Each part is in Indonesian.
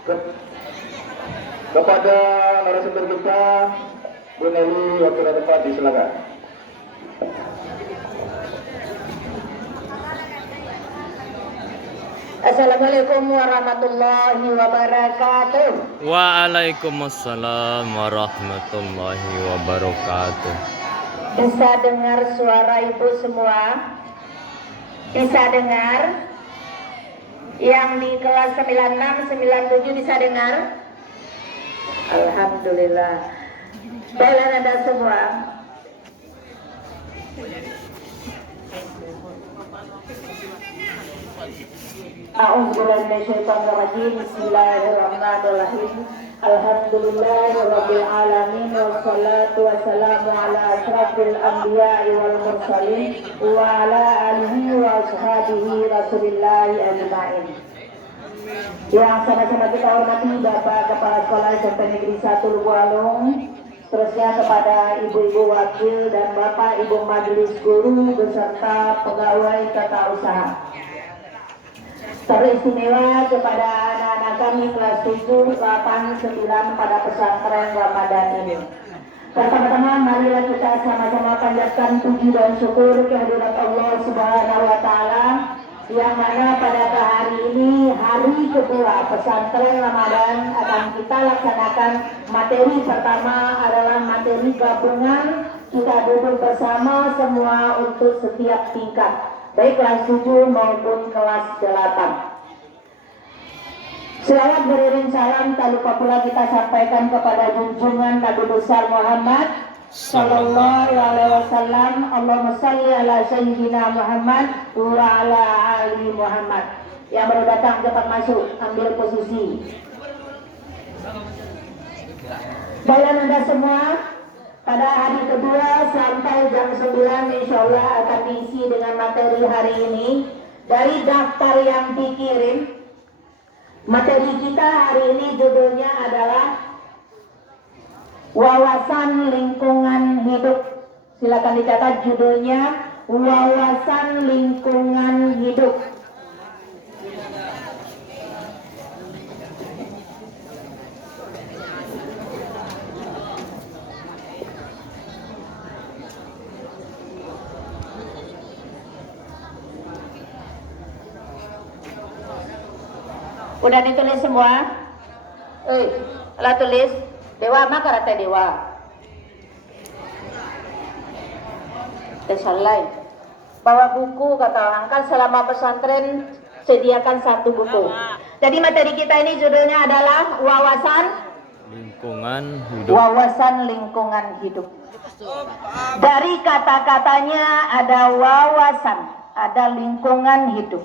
Ke- kepada narasumber kita, Bu Nelly, waktu dan tempat disilakan. Assalamualaikum warahmatullahi wabarakatuh. Waalaikumsalam warahmatullahi wabarakatuh. Bisa dengar suara ibu semua? Bisa dengar? Yang di kelas 96, 97 bisa dengar? Alhamdulillah. Baiklah Anda semua. A'udzubillahi minasyaitonir rajim. Bismillahirrahmanirrahim. Alhamdulillahirabbil alamin wassalatu wassalamu ala asyrafil anbiya'i wal mursalin wa ala alihi wa ashabihi rasulillahi ajma'in. Yang sama-sama kita hormati Bapak Kepala Sekolah SMP Negeri 1 Lubu Alung, seterusnya kepada ibu-ibu wakil dan bapak ibu majelis guru beserta pegawai tata usaha. Teristimewa kepada anak-anak kami kelas 7, 8, 9 pada pesantren Ramadan ini. Pertama-tama marilah kita sama-sama panjatkan puji dan syukur kehadirat Allah Subhanahu wa taala yang mana pada hari ini hari kedua pesantren Ramadan akan kita laksanakan. Materi pertama adalah materi gabungan, kita duduk bersama semua untuk setiap tingkat, baik kelas 7 maupun kelas 8. Selawat beriring salam tak lupa pula kita sampaikan kepada junjungan Nabi besar Muhammad Sallallahu alaihi wasallam. Allahumma salli ala sayyidina Muhammad wa ala ali Muhammad. Yang baru datang cepat masuk, ambil posisi. Baiklah Anda semua, pada hari kedua sampai jam 9 insya Allah akan diisi dengan materi hari ini. Dari daftar yang dikirim, materi kita hari ini judulnya adalah wawasan lingkungan hidup. Silakan dicatat judulnya, wawasan lingkungan hidup. Udah ditulis semua? Lah tulis. Dewa mah karate dewa. Tesalai. Bawa buku kata orang kan selama pesantren sediakan 1 buku. Jadi materi kita ini judulnya adalah wawasan Lingkungan hidup. wawasan lingkungan hidup. Dari kata-katanya ada wawasan, ada lingkungan hidup.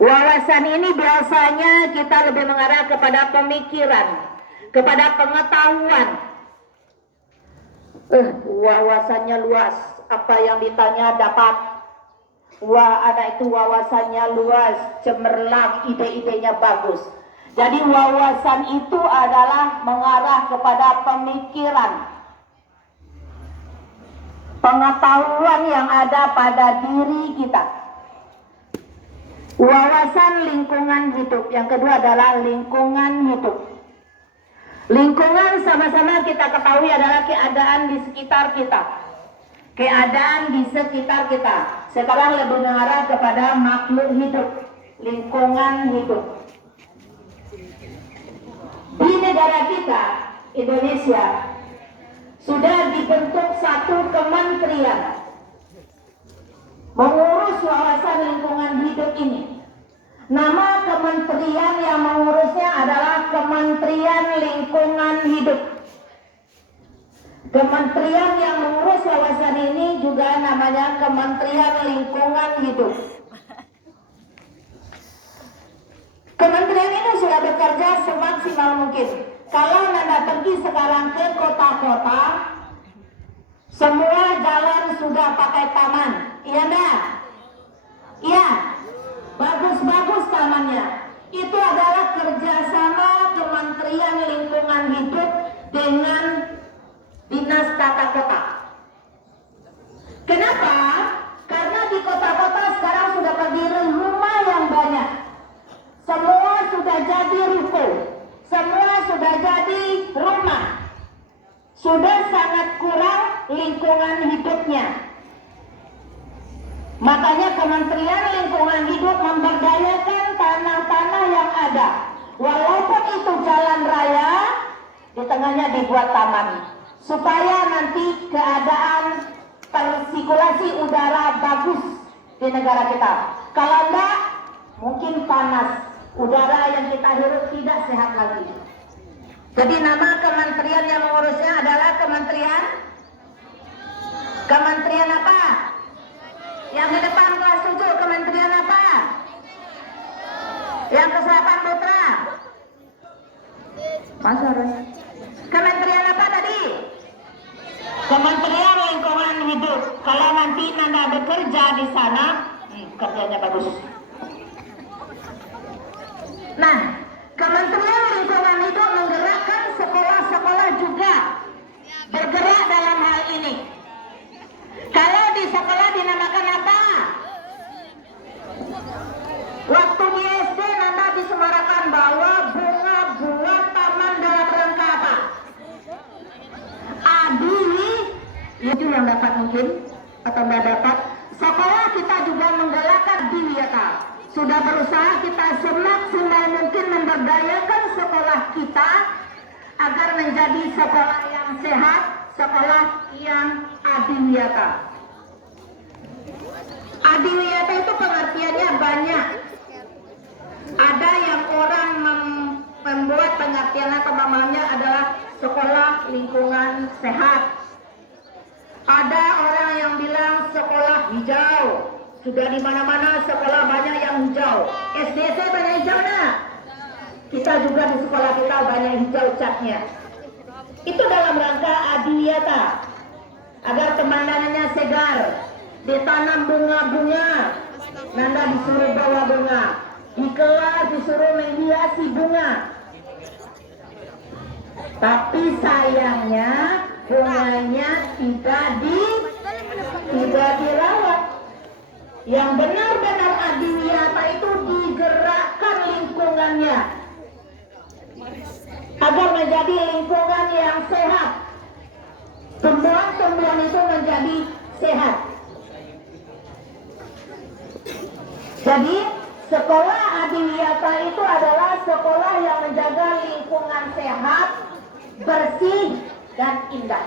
Wawasan ini biasanya kita lebih mengarah kepada pemikiran, kepada pengetahuan. Wawasannya luas, apa yang ditanya dapat. Wah, anak itu wawasannya luas, cemerlang, ide-idenya bagus. Jadi wawasan itu adalah mengarah kepada pemikiran, pengetahuan yang ada pada diri kita. Wawasan lingkungan hidup. Yang kedua adalah lingkungan hidup. Lingkungan sama-sama kita ketahui adalah keadaan di sekitar kita. Keadaan di sekitar kita. Sekarang lebih mengarah kepada makhluk hidup, lingkungan hidup. Di negara kita, Indonesia, sudah dibentuk satu kementerian mengurus wawasan lingkungan hidup ini. Nama kementerian yang mengurusnya adalah Kementerian Lingkungan Hidup. Kementerian yang mengurus wawasan ini juga namanya Kementerian Lingkungan Hidup. Kementerian ini sudah bekerja semaksimal mungkin. Kalau Anda pergi sekarang ke kota-kota, semua jalan sudah pakai taman. Iya enggak? Iya. Bagus-bagus tamannya. Itu adalah kerjasama Kementerian Lingkungan Hidup dengan Dinas Tata Kota. Kenapa? Karena di kota-kota sekarang sudah berdiri rumah yang banyak. Semua sudah jadi ruko. sudah sangat kurang lingkungan hidupnya. Makanya Kementerian Lingkungan Hidup memberdayakan tanah-tanah yang ada. Walaupun itu jalan raya, di tengahnya dibuat taman. Supaya nanti keadaan tersirkulasi udara bagus di negara kita. Kalau enggak, mungkin panas. Udara yang kita hirup tidak sehat lagi. Jadi nama kementerian yang mengurusnya adalah Kementerian apa? Yang di depan kelas 7, kementerian apa? Yang ke-8 Putra? Pasarnya. Kementerian apa tadi? Kementerian Lingkungan Hidup. Kalau nanti Nanda bekerja di sana, kerjanya bagus. Nah, Kementerian Lingkungan Hidup menggerakkan sekolah-sekolah juga bergerak dalam hal ini. Kalau di sekolah dinamakan apa? Waktu di SD Nanda disemarakan bahwa bunga-bunga taman dalam rangka apa? Adili, itu yang dapat mungkin atau tidak dapat. Sekolah kita juga menggalakkan Adiwiyata. Sudah berusaha kita semaksimal mungkin memberdayakan sekolah kita agar menjadi sekolah yang sehat, sekolah yang adiwiyata. Adiwiyata itu pengertiannya banyak. Ada yang orang membuat pengertian atau namanya adalah sekolah lingkungan sehat. Ada orang yang bilang sekolah hijau. Sudah di mana-mana sekolah banyak yang hijau. SD banyak hijau nak. Kita juga di sekolah kita banyak hijau catnya. Itu dalam rangka adiwiyata. Agar pemandangannya segar. Ditanam bunga-bunga. Nanda disuruh bawa bunga. Di kelas disuruh menghiasi bunga. Tapi sayangnya bunganya tidak dirawat. Yang benar-benar adiwiyata itu digerakkan lingkungannya agar menjadi lingkungan yang sehat. Tumbuhan-tumbuhan itu menjadi sehat. Jadi sekolah adiwiyata itu adalah sekolah yang menjaga lingkungan sehat, bersih, dan indah.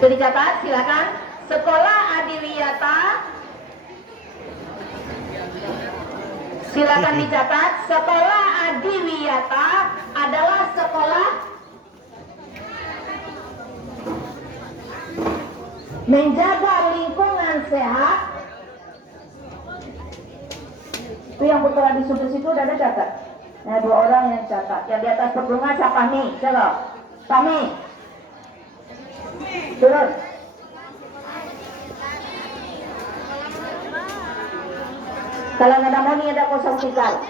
Itu dicatat, silakan. Sekolah adiwiyata, silakan dicatat. Sekolah adiwiyata adalah sekolah menjaga lingkungan sehat. Itu yang putra di situ udah ada catat. Nah, 2 orang yang catat. Yang di atas bunga siapa nih? Coba. Kami. Turun. Kalau nggak ada moni ada kosong tikar.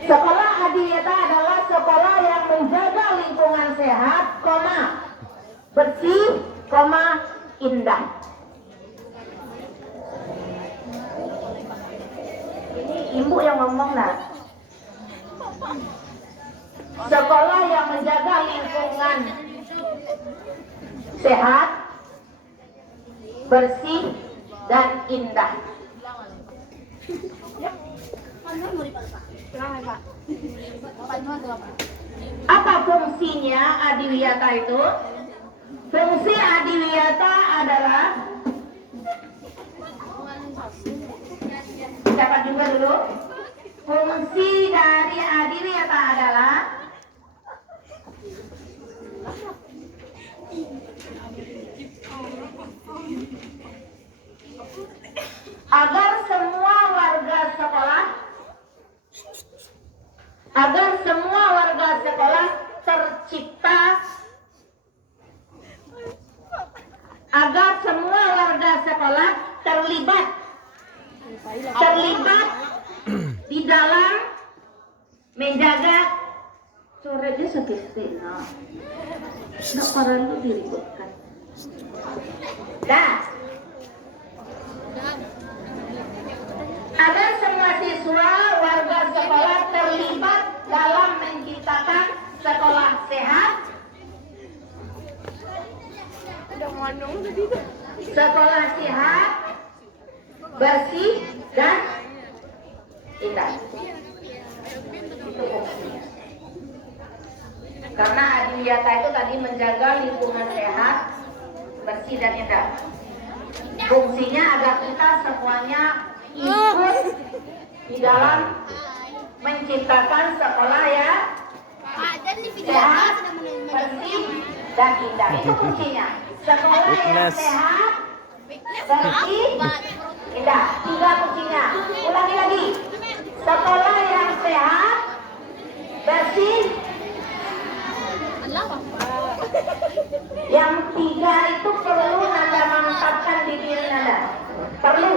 Sekolah adiwiyata adalah sekolah yang menjaga lingkungan sehat, bersih, indah. Ini ibu yang ngomong nak. Sekolah yang menjaga lingkungan sehat, bersih, dan indah. Apa fungsinya adiwiyata itu? Fungsi adiwiyata adalah, dapat juga dulu. Fungsi dari adiwiyata adalah agar semua warga sekolah tercipta, agar semua warga sekolah terlibat di dalam menjaga corenya seperti nak perlu diributkan. Agar semua siswa warga sekolah terlibat dalam menciptakan sekolah sehat, sekolah sehat, bersih dan indah. Itu fungsinya. Karena Adiwiyata itu tadi menjaga lingkungan sehat, bersih dan indah. Fungsinya agar kita semuanya ikut di dalam menciptakan sekolah ya sehat, bersih dan indah. Itu fungsinya. Sekolah yang sehat, bersih, indah. 3 fungsinya. Ulangi lagi. Sekolah yang sehat, bersih. Yang 3 itu perlu Anda mantapkan di diri Anda. Perlu.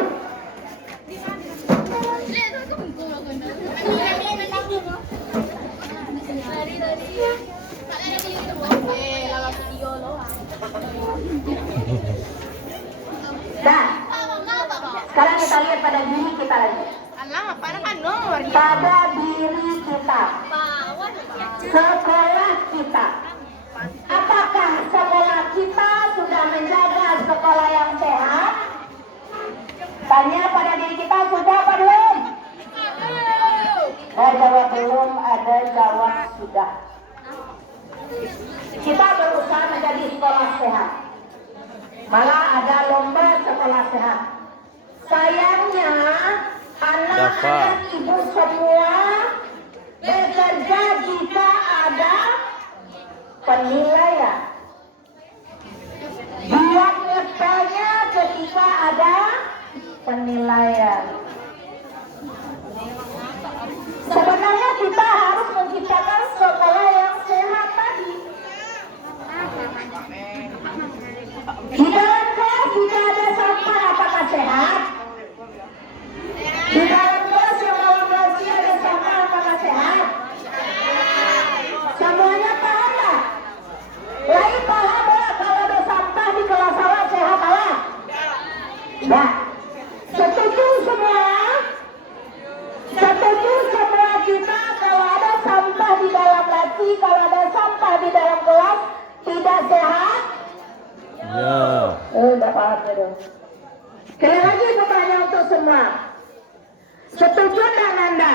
Dan sekarang kita lihat pada diri kita lagi. Pada diri kita, sekolah kita. Apakah sekolah kita sudah menjaga sekolah yang sehat? Tanya pada diri kita, sudah apa belum? Ada jawab belum, ada jawab sudah. Kita berusaha menjadi sekolah sehat. Malah ada lomba sekolah sehat. Sayangnya anak-anak ibu semua bekerja jika ada penilaian. Dia ngepelnya ketika ada penilaian. Sebenarnya kita harus menciptakan sekolah yang sehat tadi. Di dalam kelas jika ada sampah, apakah sehat? Di dalam kelas yang mau bersih ada sampah, apakah sehat? Semuanya paham tak? Lain paham tak kalau ada sampah di kelas awal sehat awal? Nah, setuju semua? Setuju semua kita kalau ada sampah di dalam laci, kalau ada sampah di dalam kelas tidak sehat? Ya. Udah paham ya dong. Sekali lagi bertanya untuk semua. Setuju dan Anda?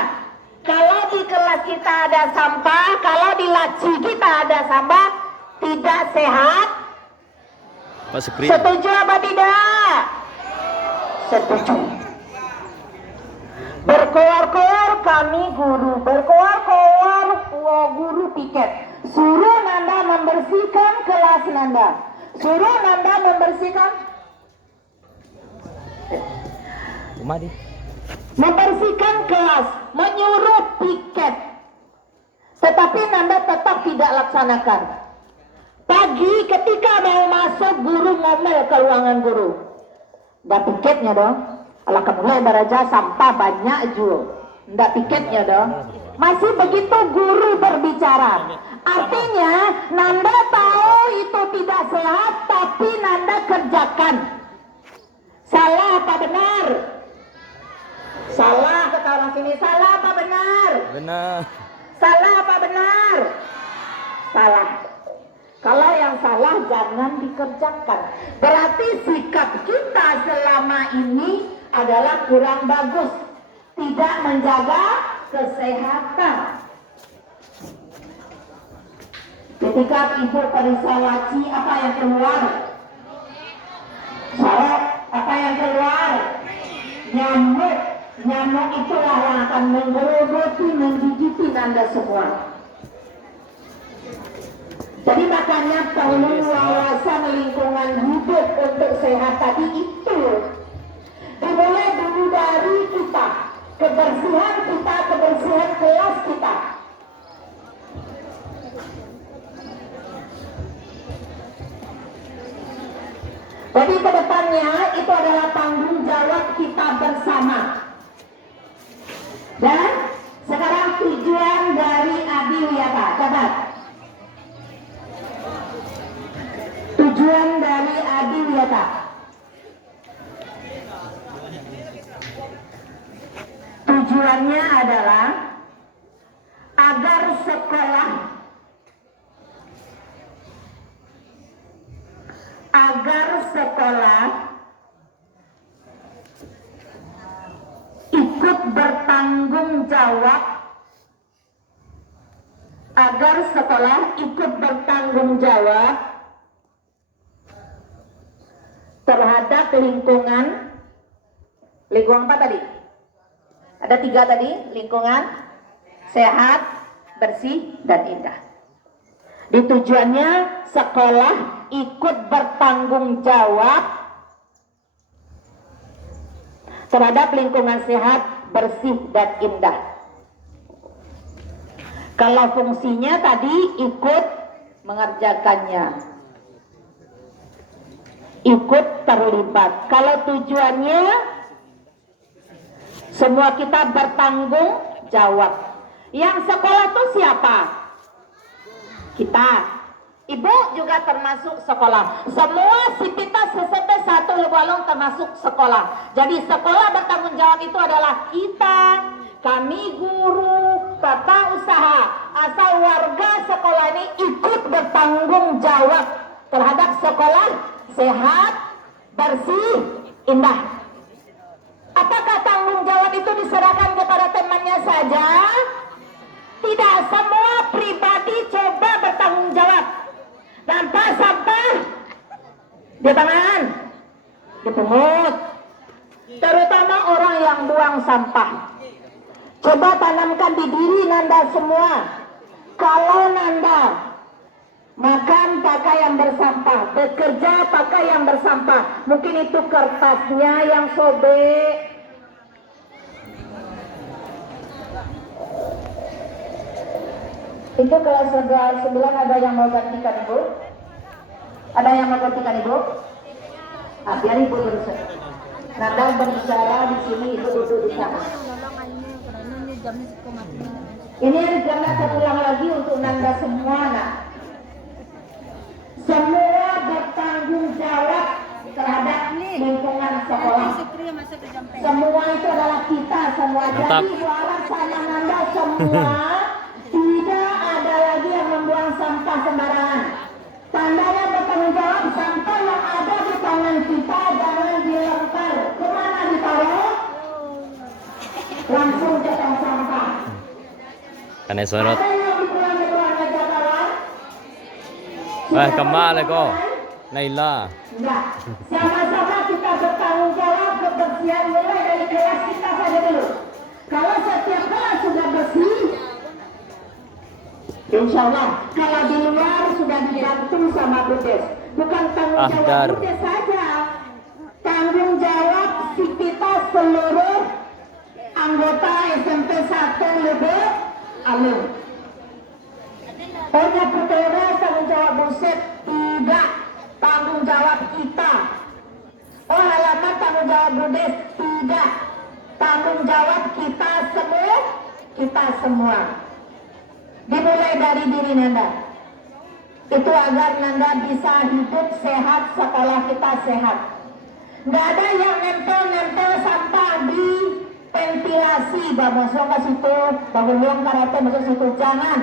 Kalau di kelas kita ada sampah, kalau di laci kita ada sampah, tidak sehat? Pak Sekri. Setuju apa tidak? Setuju. Berkoar-koar kami guru, berkoar-koar guru piket. Suruh Nanda membersihkan kelas Nanda. Suruh Nanda membersihkan membersihkan kelas, menyuruh piket. Tetapi Nanda tetap tidak laksanakan. Pagi ketika mau masuk guru ngomel ke ruangan guru. Nggak piketnya dong. Kalau kamu beraja sampah banyak juga. Nggak piketnya dong. Masih begitu guru berbicara. Artinya Nanda tahu itu tidak sehat, tapi Nanda kerjakan. Salah apa benar? Salah, kata orang sini. Salah apa benar? Benar. Salah apa benar? Salah. Kalau yang salah jangan dikerjakan. Berarti sikap kita selama ini adalah kurang bagus. Tidak menjaga kesehatan. Ketika ibu periksa laci, apa yang keluar? Sorok, apa yang keluar? Nyamuk. Nyamuk itulah yang akan menggerogoti, menggigiti Anda semua. Jadi makanya perlu wawasan lingkungan hidup untuk sehat tadi itu. Dimulai dulu dari kita. Kebersihan kita, kebersihan kelas kita. Jadi kedepannya itu adalah tanggung jawab kita bersama. Dan sekarang tujuan dari Adiwiyata. Catat. Tujuan dari Adiwiyata. Tujuannya adalah agar sekolah jawab agar sekolah ikut bertanggung jawab terhadap lingkungan apa tadi? Ada 3 tadi, lingkungan sehat, bersih, dan indah. Di tujuannya sekolah ikut bertanggung jawab terhadap lingkungan sehat, bersih, dan indah. Kalau fungsinya tadi ikut mengerjakannya, ikut terlibat. Kalau tujuannya semua kita bertanggung jawab. Yang sekolah itu siapa? Kita. Ibu juga termasuk sekolah. Semua sipitas SMP 1 Lebalong termasuk sekolah. Jadi sekolah bertanggung jawab itu adalah kita, kami guru, tata usaha, asal warga sekolah ini ikut bertanggung jawab terhadap sekolah sehat, bersih, indah. Apakah tanggung jawab itu diserahkan kepada temannya saja? Tidak, semua pribadi coba bertanggung jawab. Tanpa sampah di tangan, dipungut. Terutama orang yang buang sampah. Coba tanamkan di diri Nanda semua. Kalau Nanda makan pakai yang bersampah, bekerja pakai yang bersampah, mungkin itu kertasnya yang sobek. Itu kelas 9 ada yang mau gantikan Ibu? Ada yang mau gantikan Ibu? Biar Ibu berusaha. Nanda berbicara di sini, Ibu duduk di sana. Ini jangan terulang lagi untuk Nanda semua, nak. Semua bertanggung jawab terhadap lingkungan sekolah. Semua itu adalah kita semua. Mantap. Jadi suara saya Nanda semua tidak ada lagi yang membuang sampah sembarangan. Tandanya bertanggung jawab, sampah yang ada di tangan kita jangan dilempar. Kemana ditaruh? Langsung ke tong sampah. Kanai sorot. Ada yang dipulang aja kawan? Kemana kok? Naila. Enggak. Sama-sama kita bertanggung jawab kebersihan mulai dari kelas kita saja dulu. Kalau setiap kelas sudah bersih, insya Allah. Kalau di luar sudah dibantu sama Budes. Bukan tanggung jawab Budes saja. Tanggung jawab kita seluruh anggota SMP 1 Lebak Alun. Pokoknya putera tanggung jawab Buset tidak. Tanggung jawab kita. Oh halaman tanggung jawab Budes tidak. Tanggung jawab kita semua. Kita semua. Dimulai dari diri Nanda. Itu agar Nanda bisa hidup sehat, sekolah kita sehat. Nggak ada yang nempel-nempel sampah di ventilasi. Masuk ke situ, bangun karate masuk situ, jangan.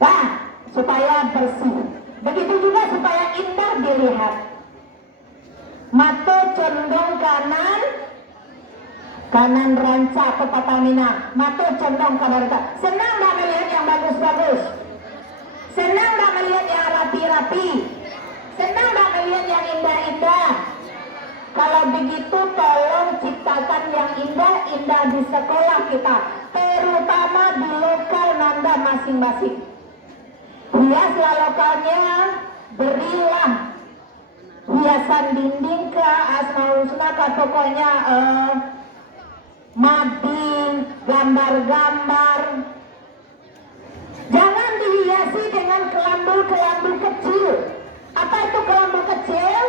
Nah, supaya bersih. Begitu juga supaya indah dilihat. Mata condong kanan, kanan ranca ke Patamina. Mata condong kanan ranca. Senang dah melihat yang bagus-bagus. Senang dah melihat yang rapi-rapi. Senang dah melihat yang indah-indah. Kalau begitu tolong ciptakan yang indah-indah di sekolah kita. Terutama di lokal Nanda masing-masing. Hiaslah lokalnya, berilah hiasan dinding ke Asmaul Husna ke pokoknya mading, gambar-gambar. Jangan dihiasi dengan kelambu-kelambu kecil. Apa itu kelambu kecil?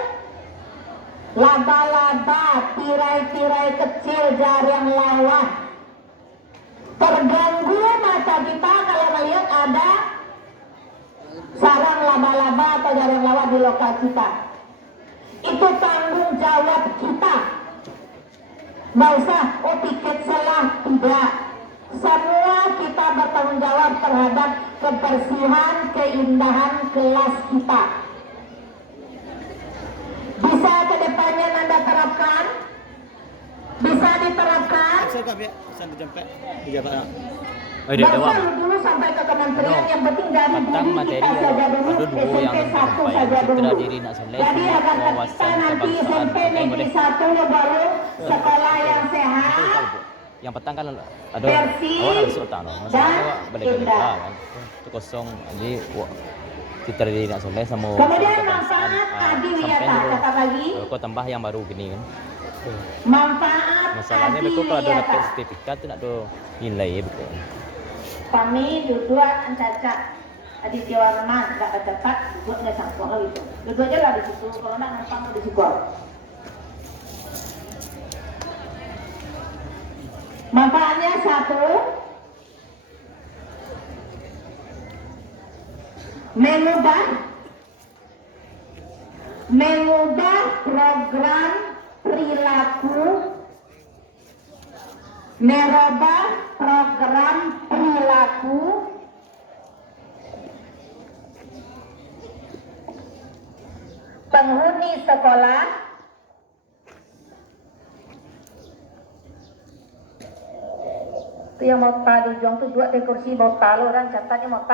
Laba-laba, tirai-tirai kecil, jaring lawah. Terganggu mata kita kalau melihat ada sarang laba-laba atau jaring lawah di lokal kita. Itu tanggung jawab kita. Nggak usah, piket salah, tidak. Semua kita bertanggung jawab terhadap kebersihan, keindahan kelas kita. Bisa ke depannya Oh, dia dewa. Baca dulu sampai ke kementerian, Ano, yang penting dari Patang diri materi kita saja dulu, ada dua yang SMP 1 sampai saja citra dulu. diri nak soleh Jadi sama agar kita wawasan nanti kebangsaan. SMP Oke, negeri boleh. 1 baru sekolah yang sehat, Yang petang kan ada bersih, awak nak besok tak no. Masa dan awak balik indah. kan. Itu kosong jadi citra diri nak soleh sama Kemudian kebangsaan, manfaat sampai adiwiyata, dulu. kata lagi. Kau tambah yang baru gini kan. Manfaat Masalahnya betul kalau ada dapat adiwiyata. sertifikat tu nak ada nilai betul. Kami dua cacat Aditya Warman nggak cepat duduknya sangkong gitu. Duduk aja lah di situ, kalau nak numpang di situ. Manfaatnya satu, mengubah program perilaku, merubah program perilaku penghuni sekolah itu yang mau di juang tuh dua di kursi mau tahu orang catatnya mau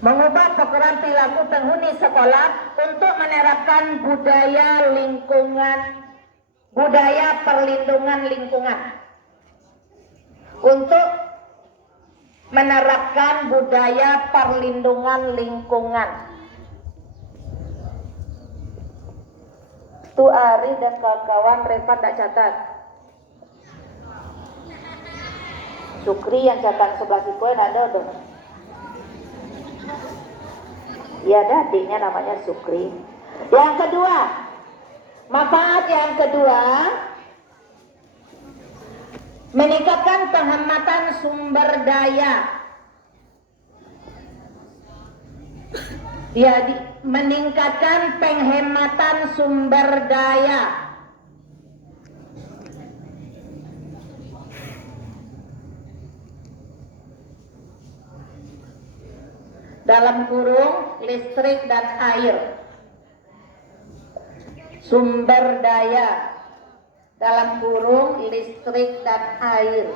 mengubah program perilaku penghuni sekolah untuk menerapkan budaya perlindungan lingkungan. Untuk menerapkan budaya perlindungan lingkungan. Tu Ari dan kawan-kawan Revan tak catat. Sukri yang catat sebelah situ ada dong. Ya ada adiknya namanya Sukri. Yang kedua, manfaat yang kedua, meningkatkan penghematan sumber daya. Meningkatkan penghematan sumber daya. Dalam kurung listrik dan air. Sumber daya. Dalam kurung listrik dan air.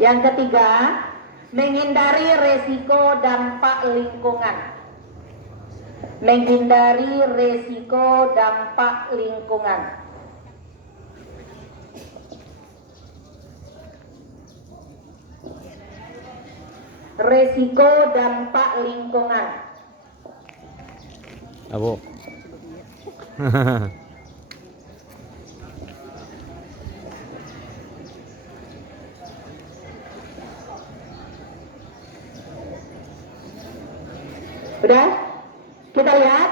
Yang ketiga, menghindari resiko dampak lingkungan. Menghindari resiko dampak lingkungan. Resiko dampak lingkungan. Abu. Udah? Kita lihat.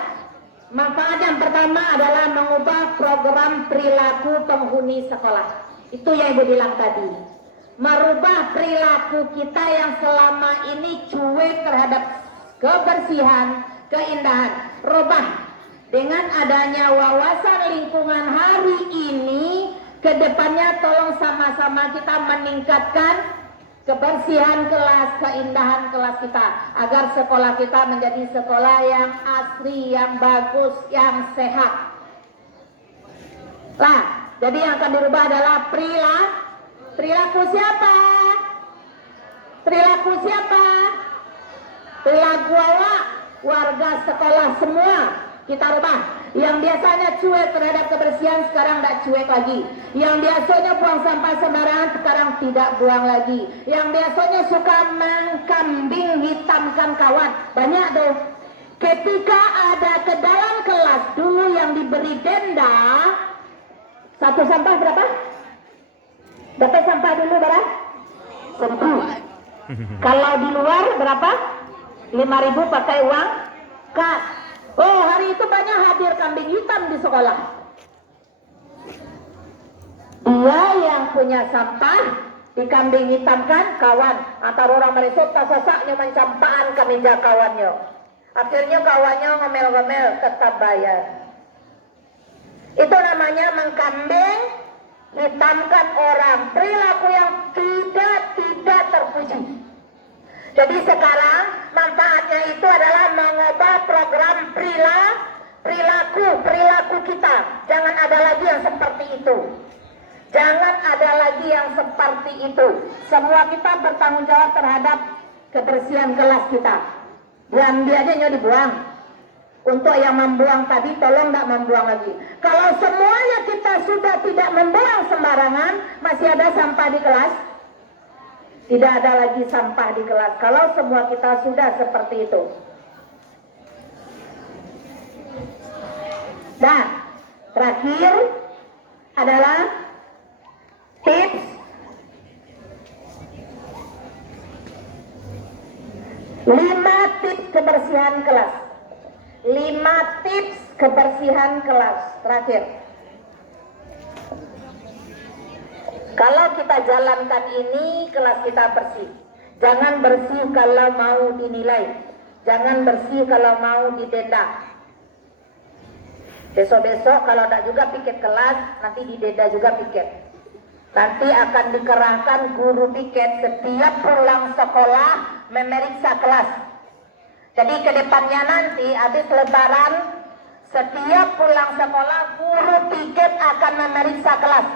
Manfaat yang pertama adalah mengubah program perilaku penghuni sekolah. Itu yang Ibu bilang tadi. Merubah perilaku kita yang selama ini cuek terhadap kebersihan, keindahan. Rubah. Dengan adanya wawasan lingkungan hari ini, kedepannya tolong sama-sama kita meningkatkan kebersihan kelas, keindahan kelas kita, agar sekolah kita menjadi sekolah yang asri, yang bagus, yang sehat. Lah, jadi yang akan dirubah adalah perilaku siapa? Perilaku siapa? Perilaku awak, warga sekolah semua kita rubah. Yang biasanya cuek terhadap kebersihan sekarang tidak cuek lagi. Yang biasanya buang sampah sembarangan sekarang tidak buang lagi. Yang biasanya suka mengkambing hitamkan kawan, banyak tuh. Ketika ada ke dalam kelas dulu yang diberi denda, satu sampah berapa? Dapat sampah dulu berapa? 10. Kalau di luar berapa? 5.000 pakai uang kas. Oh, hari itu banyak hadir kambing hitam di sekolah. Dia yang punya sampah dikambing hitamkan kawan. Antara orang Malaysia tak sasaknya mencampaan kemeja kawannya. Akhirnya kawannya ngomel-ngomel tetap bayar. Itu namanya mengkambing hitamkan orang. Perilaku yang tidak terpuji. Jadi sekarang manfaatnya itu adalah mengubah program perilaku kita. Jangan ada lagi yang seperti itu. Jangan ada lagi yang seperti itu. Semua kita bertanggung jawab terhadap kebersihan kelas kita. Dan biasanya dibuang. Untuk yang membuang tadi, tolong tidak membuang lagi. Kalau semuanya kita sudah tidak membuang sembarangan, masih ada sampah di kelas? Tidak ada lagi sampah di kelas. Kalau semua kita sudah seperti itu. Dan terakhir adalah tips 5 tips kebersihan kelas. 5 tips kebersihan kelas. Terakhir, kalau kita jalankan ini, kelas kita bersih. Jangan bersih kalau mau dinilai. Jangan bersih kalau mau didenda. Besok-besok kalau tidak juga piket kelas, nanti didenda juga piket. Nanti akan dikerahkan guru piket setiap pulang sekolah memeriksa kelas. Jadi ke depannya nanti habis lebaran, setiap pulang sekolah guru piket akan memeriksa kelas.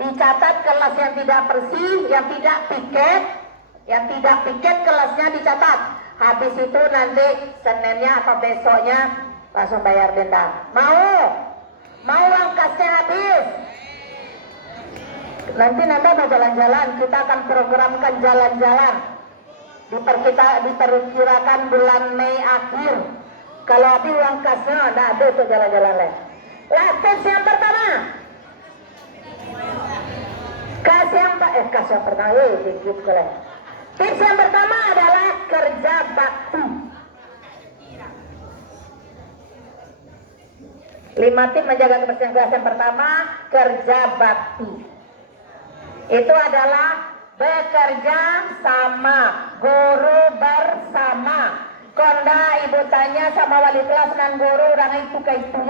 Dicatat kelas yang tidak bersih, yang tidak piket kelasnya dicatat. Habis itu nanti Seninnya atau besoknya langsung bayar denda. Mau uang kasnya habis. Nanti mau jalan-jalan, kita akan programkan jalan-jalan. Diperkirakan bulan Mei akhir. Kalau habis uang kasnya, tidak ada tuh jalan-jalan lain. Lah, tips yang pertama. Tips yang pertama adalah kerja bakti. 5 tips menjaga kebersihan kelas. Yang pertama, kerja bakti. Itu adalah bekerja sama, guru bersama. Konda ibu tanya sama wali kelas dan guru, orang itu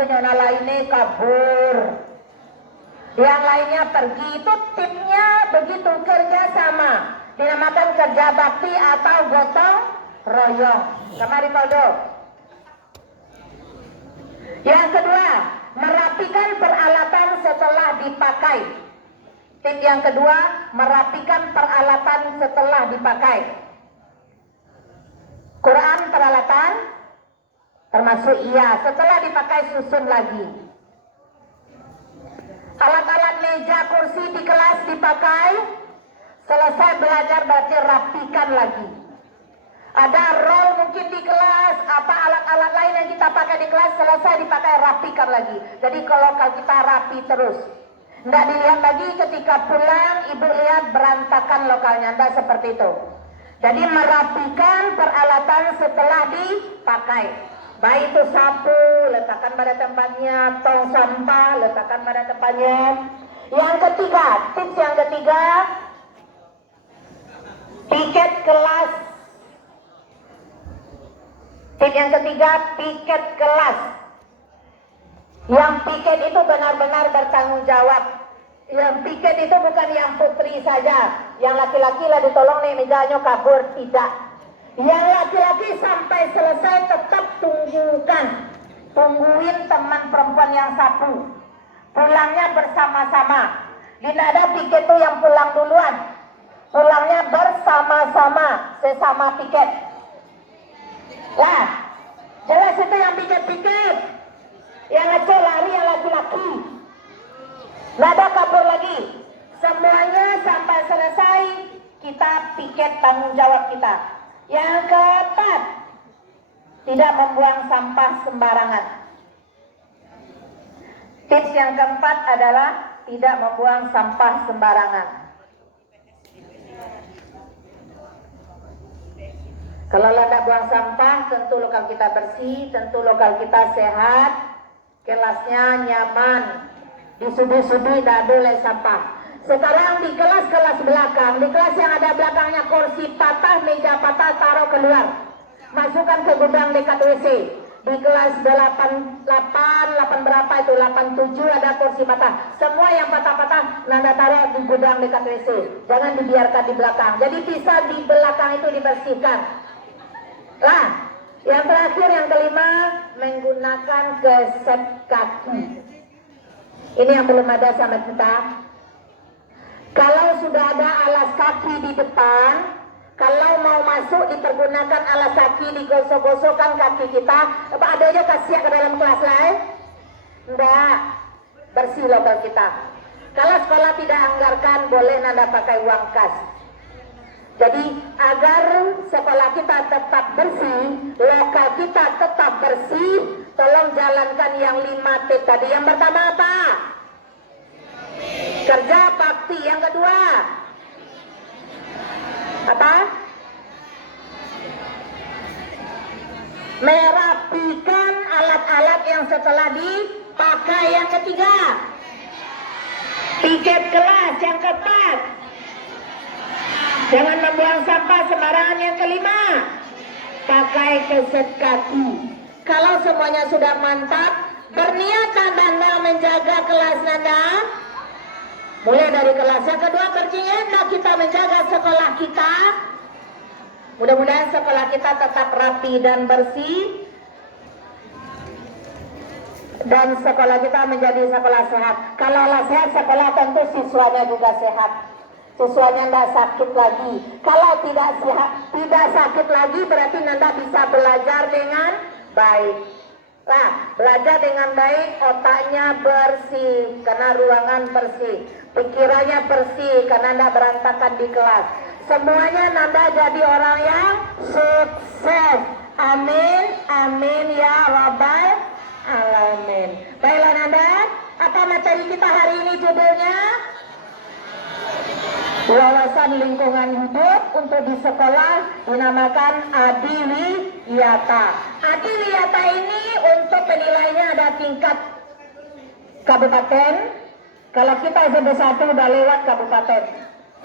nyona lainnya kabur, yang lainnya pergi. Itu tipnya begitu, kerja sama. Dinamakan kerja bakti atau gotong royong. Kamari Paldo. Yang kedua, merapikan peralatan setelah dipakai. Tip yang kedua, merapikan peralatan setelah dipakai. Quran peralatan termasuk iya, setelah dipakai susun lagi. Alat-alat meja kursi di kelas dipakai, selesai belajar berarti rapikan lagi. Ada roll mungkin di kelas, apa alat-alat lain yang kita pakai di kelas, selesai dipakai rapikan lagi. Jadi kalau kita rapi terus, tidak dilihat lagi ketika pulang ibu lihat berantakan lokalnya, tidak seperti itu. Jadi merapikan peralatan setelah dipakai. Baik itu sapu, letakkan pada tempatnya, tong sampah, letakkan pada tempatnya. Yang ketiga, tips yang ketiga, piket kelas. Tips yang ketiga, piket kelas. Yang piket itu benar-benar bertanggung jawab. Yang piket itu bukan yang putri saja. Yang laki-laki lah ditolong nih mejanya kabur, tidak. Yang laki-laki sampai selesai tetap tungguin teman perempuan yang sapu. Pulangnya bersama-sama. Tidak ada piket tuh yang pulang duluan. Pulangnya bersama-sama, sesama piket. Lah, jelas itu yang piket-piket. Yang ngecek lari yang laki-laki. Nggak ada kabur lagi. Semuanya sampai selesai kita piket tanggung jawab kita. Yang keempat, tidak membuang sampah sembarangan. Tips yang keempat adalah tidak membuang sampah sembarangan. Kalau tidak buang sampah, tentu lokal kita bersih, tentu lokal kita sehat, kelasnya nyaman, di sudut-sudut tidak boleh sampah. Sekarang di kelas-kelas belakang, di kelas yang ada belakangnya kursi patah, meja patah, taruh keluar. Masukkan ke gudang dekat WC. Di kelas 8 berapa itu, 87 ada kursi patah. Semua yang patah-patah, nanda taruh di gudang dekat WC. Jangan dibiarkan di belakang. Jadi bisa di belakang itu dibersihkan. Lah, Yang terakhir, yang kelima, menggunakan keset kaki. Ini yang belum ada sama kita. Kalau sudah ada alas kaki di depan, kalau mau masuk dipergunakan alas kaki, digosok-gosokkan kaki kita. Apa ada aja kasih ke dalam kelas lain? Enggak, bersih lokal kita. Kalau sekolah tidak anggarkan, boleh Nanda pakai uang kas. Jadi agar sekolah kita tetap bersih, lokal kita tetap bersih, tolong jalankan yang 5 T tadi. Yang pertama apa? Kerja bakti. Yang kedua apa? Merapikan alat-alat yang setelah dipakai. Yang ketiga, tiket kelas. Yang keempat, jangan membuang sampah sembarangan. Yang kelima, pakai keset kaki. Kalau semuanya sudah mantap, berniat Nanda menjaga kelas Nanda. Mulai dari kelas yang kedua, berniat kita menjaga sekolah kita. Mudah-mudahan sekolah kita tetap rapi dan bersih. Dan sekolah kita menjadi sekolah sehat. Kalau sehat, sekolah tentu siswanya juga sehat. Siswanya tidak sakit lagi. Kalau tidak sakit lagi, berarti Nanda bisa belajar dengan baik. Nah, belajar dengan baik, otaknya bersih karena ruangan bersih, pikirannya bersih karena Nanda berantakan di kelas. Semuanya Nanda jadi orang yang sukses. Amin, amin ya rabbal alamin. Baiklah Nanda, apa materi kita hari ini judulnya? Wawasan lingkungan hidup untuk di sekolah dinamakan Adiwiyata. Adiwiyata ini untuk penilaiannya ada tingkat kabupaten. Kalau kita SMP 1 udah lewat kabupaten,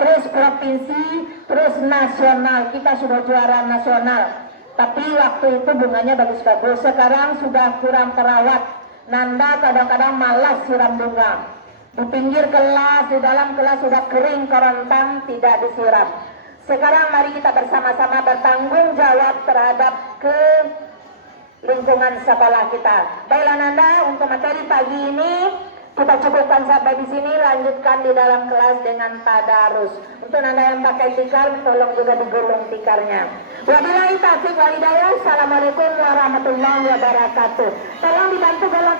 terus provinsi, terus nasional. Kita sudah juara nasional. Tapi waktu itu bunganya bagus-bagus. Sekarang sudah kurang terawat. Nanda kadang-kadang malas siram bunga. Di pinggir kelas, di dalam kelas sudah kering kerontang, tidak disiram. Sekarang mari kita bersama-sama bertanggung jawab terhadap ke lingkungan sekolah kita. Baiklah Nanda, untuk materi pagi ini kita cukupkan sampai di sini. Lanjutkan di dalam kelas dengan tadarus. Untuk Nanda yang pakai tikar, tolong juga digulung tikarnya. Wabillahi taufiq wal hidayah. Assalamualaikum warahmatullahi wabarakatuh. Tolong dibantu golong